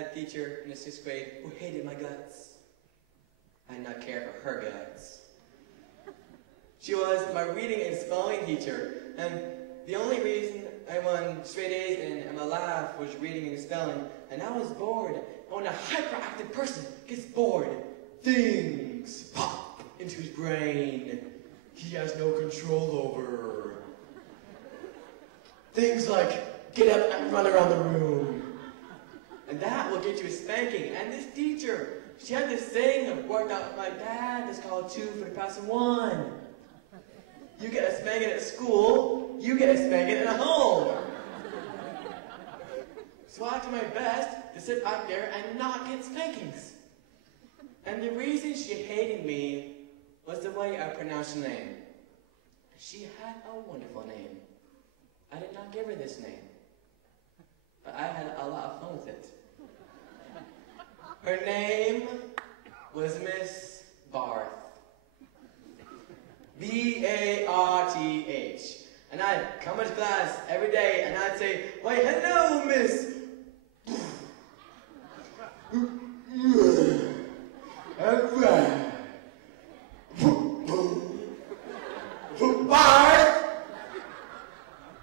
had a teacher in the 6th grade who hated my guts. I did not care for her guts. She was my reading and spelling teacher, and the only reason I won straight A's and my laugh was reading and spelling, and I was bored. And when a hyperactive person gets bored, things pop into his brain he has no control over. Things like get up and run around the room. And that will get you a spanking. And this teacher, she had this thing that worked out with my dad that's called 2 for the price of 1. You get a spanking at school, you get a spanking at home. So I did my best to sit out there and not get spankings. And the reason she hated me was the way I pronounced her name. She had a wonderful name. I did not give her this name, but I had a lot of fun with it. Her name was Miss Barth. B-A-R-T-H. And I'd come into class every day and I'd say, why, hello, Miss Barth.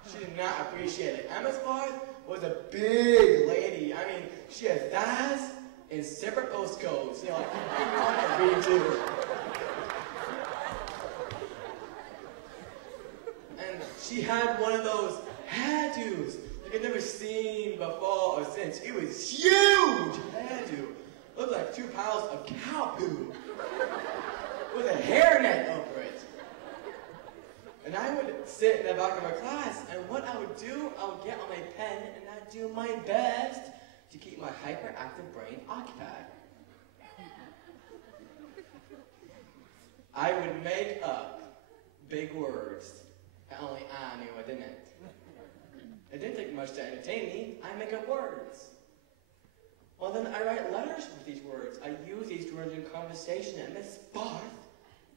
She did not appreciate it. And Miss Barth was a big lady. I mean, she had thighs in separate postcodes. You know, like, I read too. And she had one of those hairdos like I've never seen before or since. It was huge hairdo. Looked like 2 piles of cow poo with a hairnet over it. And I would sit in the back of my class, and what I would do, I would get on my pen and I'd do my best to keep my hyperactive brain occupied. I would make up big words that only I knew what they meant. It didn't take much to entertain me. I make up words. Well, then I write letters with these words. I use these words in conversation, and Miss Barth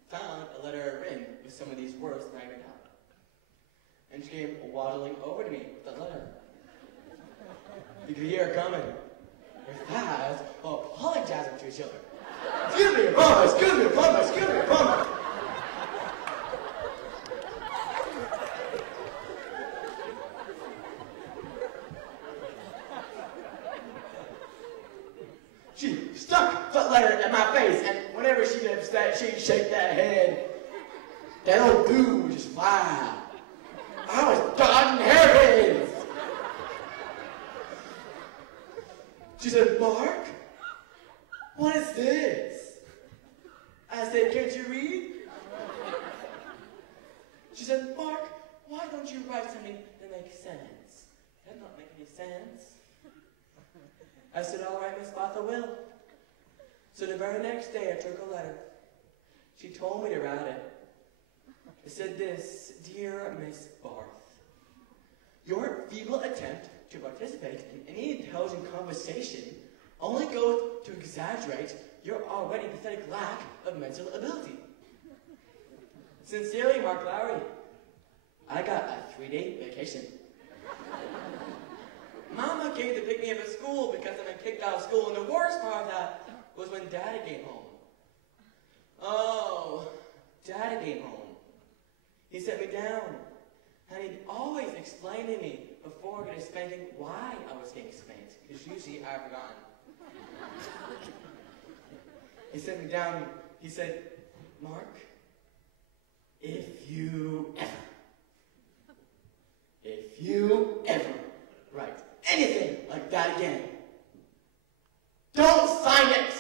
found a letter written with some of these words that I read out. And she came waddling over to me with the letter. You could hear her coming. Her thighs were apologizing to each other. Excuse me, plumber, excuse me, plumber, excuse me, plumber. She stuck that letter in my face, and whenever she was upset, she'd shake that head. That old boo would just fly. I was dodging hairpins. She said, Mark, what is this? I said, can't you read? She said, Mark, why don't you write something that makes sense? That does not make any sense. I said, all right, Miss Barth, I will. So the very next day, I took a letter. She told me to write it. It said this, Dear Miss Barth, your feeble attempt to participate in any intelligent conversation only goes to exaggerate your already pathetic lack of mental ability. Sincerely, Mark Lowry. I got a 3-day vacation. Mama came to pick me up at school because I've been kicked out of school, and the worst part of that was when Daddy came home. Oh, Daddy came home. He set me down, and he'd always explain to me before getting spanking why I was getting spanked, because usually I've forgotten. He set me down, he said, Mark, if you ever write anything like that again, don't sign it!